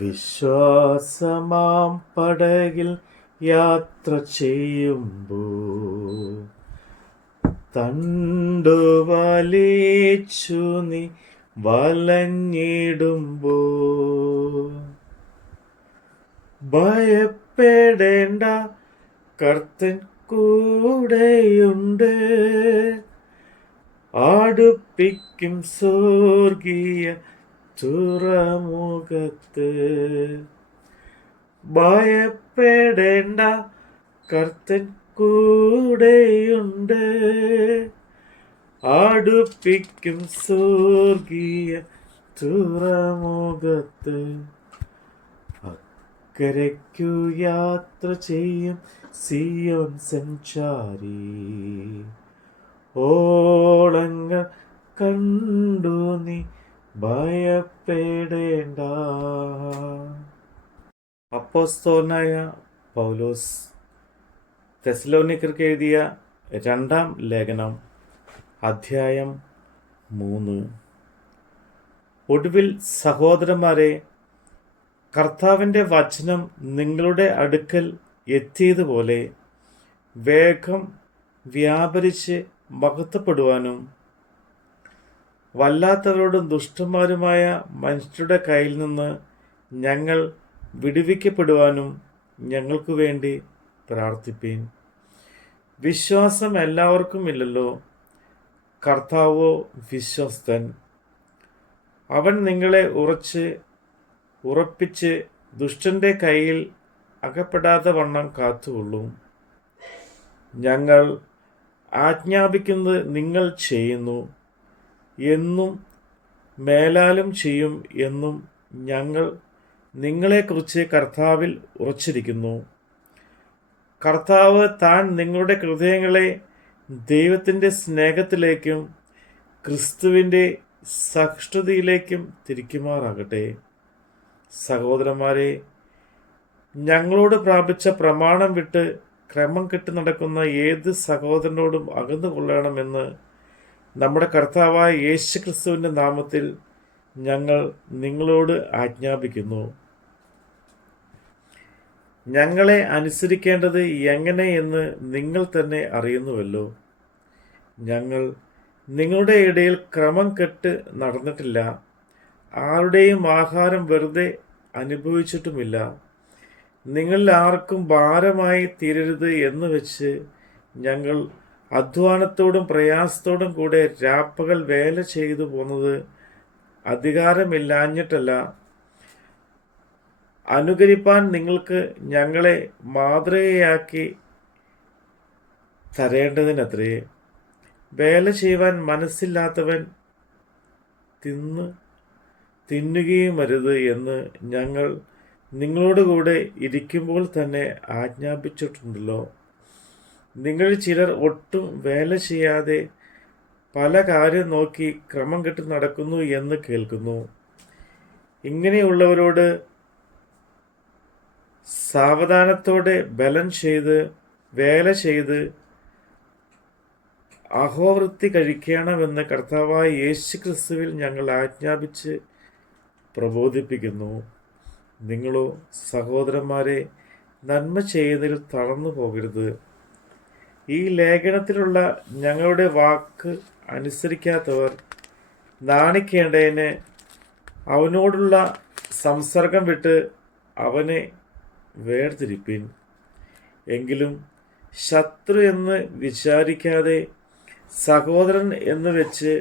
വിശ്വാസമാം പടകിൽ യാത്ര ചെയ്യുമ്പോൾ തണ്ടു വലിച്ചു നീ വലഞ്ഞിടുമ്പോൾ ഭയപ്പെടേണ്ട, കർത്തൻ കൂടെയുണ്ട്. അടുപ്പിക്കും സ്വർഗീയ തുറമുഖത്ത്. ഭയപ്പെടേണ്ട, കർത്തൻ കൂടെയുണ്ട്. അടുപ്പിക്കും സ്വർഗീയ തുറമുഖത്ത്. അക്കരയ്ക്കു യാത്ര ചെയ്യും സിയോൻ സഞ്ചാരി, ഓളങ്ങൾ കണ്ടു നീ ഭയപ്പെടേണ്ട. അപ്പോസ്തലനായ പൗലോസ് തെസ്സലോനിക്കർക്ക് എഴുതിയ 2-ാം ലേഖനം, അധ്യായം 3. ഒടുവിൽ സഹോദരന്മാരെ, കർത്താവിൻ്റെ വചനം നിങ്ങളുടെ അടുക്കൽ എത്തിയതുപോലെ വേഗം വ്യാപരിച്ച് മഹത്വപ്പെടുവാനും വല്ലാത്തവരോടും ദുഷ്ടന്മാരുമായ മനുഷ്യരുടെ കയ്യിൽ നിന്ന് ഞങ്ങൾ വിടുവിക്കപ്പെടുവാനും ഞങ്ങൾക്ക് വേണ്ടി പ്രാർത്ഥിപ്പീൻ. വിശ്വാസം എല്ലാവർക്കും ഇല്ലല്ലോ. കർത്താവോ വിശ്വസ്തൻ. അവൻ നിങ്ങളെ ഉറപ്പിച്ച് ദുഷ്ടന്റെ കയ്യിൽ അകപ്പെടാതെ വണ്ണം കാത്തുകൊള്ളും. ഞങ്ങൾ ആജ്ഞാപിക്കുന്നത് നിങ്ങൾ ചെയ്യുന്നു എന്നും മേലാലും ചെയ്യും എന്നും ഞങ്ങൾ നിങ്ങളെക്കുറിച്ച് കർത്താവിൽ ഉറച്ചിരിക്കുന്നു. കർത്താവ് താൻ നിങ്ങളുടെ ഹൃദയങ്ങളെ ദൈവത്തിൻ്റെ സ്നേഹത്തിലേക്കും ക്രിസ്തുവിൻ്റെ സഹിഷ്ണുതയിലേക്കും തിരിക്കുമാറാകട്ടെ. സഹോദരന്മാരെ, ഞങ്ങളോട് പ്രാപിച്ച പ്രമാണം വിട്ട് ക്രമം കെട്ടി നടക്കുന്ന ഏത് സഹോദരനോടും അകന്നു കൊള്ളണമെന്ന് നമ്മുടെ കർത്താവായ യേശു ക്രിസ്തുവിൻ്റെ നാമത്തിൽ ഞങ്ങൾ നിങ്ങളോട് ആജ്ഞാപിക്കുന്നു. ഞങ്ങളെ അനുസരിക്കേണ്ടത് എങ്ങനെയെന്ന് നിങ്ങൾ തന്നെ അറിയുന്നുവല്ലോ. ഞങ്ങൾ നിങ്ങളുടെ ഇടയിൽ ക്രമം കെട്ട് നടന്നിട്ടില്ല, ആരുടെയും ആഹാരം വെറുതെ അനുഭവിച്ചിട്ടുമില്ല. നിങ്ങളിൽ ആർക്കും ഭാരമായി തീരരുത് എന്ന് വെച്ച് ഞങ്ങൾ അധ്വാനത്തോടും പ്രയാസത്തോടും കൂടെ രാപ്പകൽ വേല ചെയ്തു പോന്നത് അധികാരമില്ലാഞ്ഞിട്ടല്ല, അനുകരിപ്പാൻ നിങ്ങൾക്ക് ഞങ്ങളെ മാതൃകയാക്കി തരേണ്ടതിനത്രേ. വേല ചെയ്യുവാൻ മനസ്സില്ലാത്തവൻ തിന്നുകയും അരുത് എന്ന് ഞങ്ങൾ നിങ്ങളോടുകൂടെ ഇരിക്കുമ്പോൾ തന്നെ ആജ്ഞാപിച്ചിട്ടുണ്ടല്ലോ. നിങ്ങൾ ചിലർ ഒട്ടും വേല ചെയ്യാതെ പല കാര്യം നോക്കി ക്രമം കെട്ടി നടക്കുന്നു എന്ന് കേൾക്കുന്നു. ഇങ്ങനെയുള്ളവരോട് സാവധാനത്തോടെ ബലം ചെയ്ത് വേല ചെയ്ത് അഹോവൃത്തി കഴിക്കണമെന്ന് കർത്താവായ യേശു ക്രിസ്തുവിൽ ഞങ്ങൾ ആജ്ഞാപിച്ച് പ്രബോധിപ്പിക്കുന്നു. നിങ്ങളോ സഹോദരന്മാരെ, നന്മ ചെയ്യുന്നതിൽ തളർന്നു പോകരുത്. ഈ ലേഖനത്തിലുള്ള ഞങ്ങളുടെ വാക്ക് അനുസരിക്കാത്തവർ നാണിക്കേണ്ടതിന് അവനോടുള്ള സംസർഗം വിട്ട് അവനെ വേർതിരിപ്പിൻ. എങ്കിലും ശത്രു എന്ന് വിചാരിക്കാതെ സഹോദരൻ എന്ന് വെച്ച്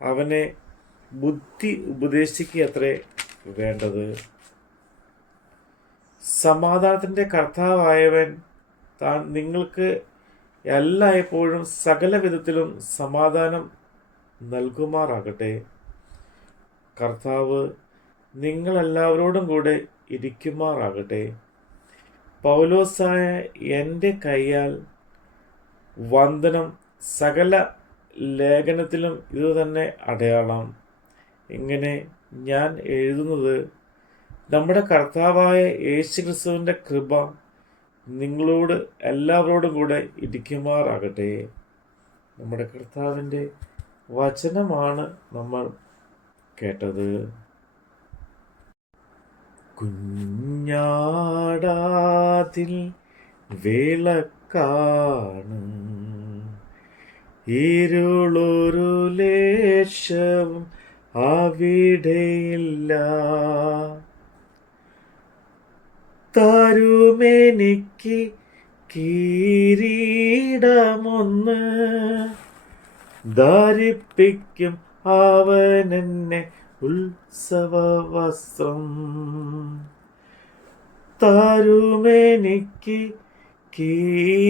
അവനെ ബുദ്ധി ഉപദേശിക്കുകയത്രേ വേണ്ടത്. സമാധാനത്തിൻ്റെ കർത്താവായവൻ താൻ നിങ്ങൾക്ക് എല്ലായ്പ്പോഴും സകല വിധത്തിലും സമാധാനം നൽകുമാറാകട്ടെ. കർത്താവ് നിങ്ങളെല്ലാവരോടും കൂടെ ഇരിക്കുമാറാകട്ടെ. പൗലോസായ എൻ്റെ കൈയാൽ വന്ദനം. സകല ലേഖനത്തിലും ഇതുതന്നെ അടയാളം. ഇങ്ങനെ ഞാൻ എഴുതുന്നത് നമ്മുടെ കർത്താവായ യേശു ക്രിസ്തുവിൻ്റെ കൃപ നിങ്ങളോട് എല്ലാവരോടും കൂടെ ഇരിക്കുമാറാകട്ടെ. നമ്മുടെ കർത്താവിൻ്റെ വചനമാണ് നമ്മൾ കേട്ടത്. കുഞ്ഞാടാതിൽ വിളക്കാണ്, ഇരുളൊരു ലേശവും അവിടെയില്ല. തരുമെനിക്ക് കിരീടമൊന്ന്, ധരിപ്പിക്കും അവനെന്നെ ഉത്സവവസ്ത്രം. തരുമെനിക്ക് കിരീടമൊന്ന്,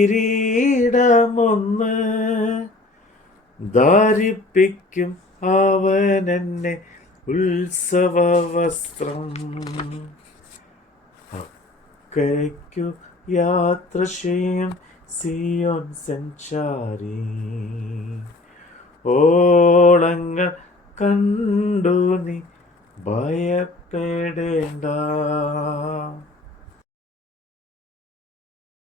ധരിപ്പിക്കും അവനെന്നെ ഉത്സവവസ്ത്രം. അക്കരയ്ക്കു യാത്ര ചെയ്യും സിയോൻ സഞ്ചാരി, ഓളങ്ങൾ കണ്ടു നീ ഭയപ്പെടേണ്ട.